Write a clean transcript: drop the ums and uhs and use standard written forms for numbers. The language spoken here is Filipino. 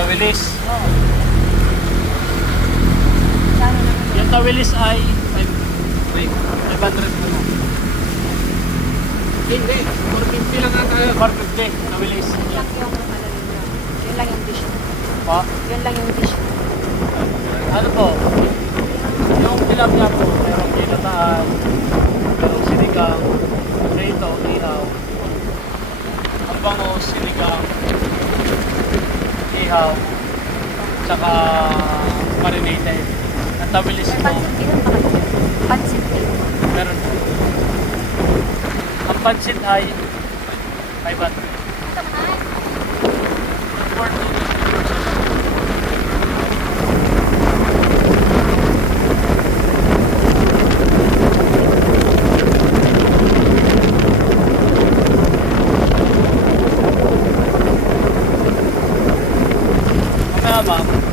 tawilis. Oo. Saan naman Yung tawilis ay 500 ano. Hindi, 450 lang ata yun. 450, tawilis. Yun lang yung malalim lang. Yun lang yung dish. Pa? Yun lang yung dish. Ano po? Yung tilapia po, merong ginataan, merong sinigang, prito, ihaw. Ang bango, sinigang, ihaw, tsaka marinated. Ang tawilis May po, pansit din ba kayo? Pansit din. meron po. Ang pansit ay 500. Ito mahal. Mamaya ma'am,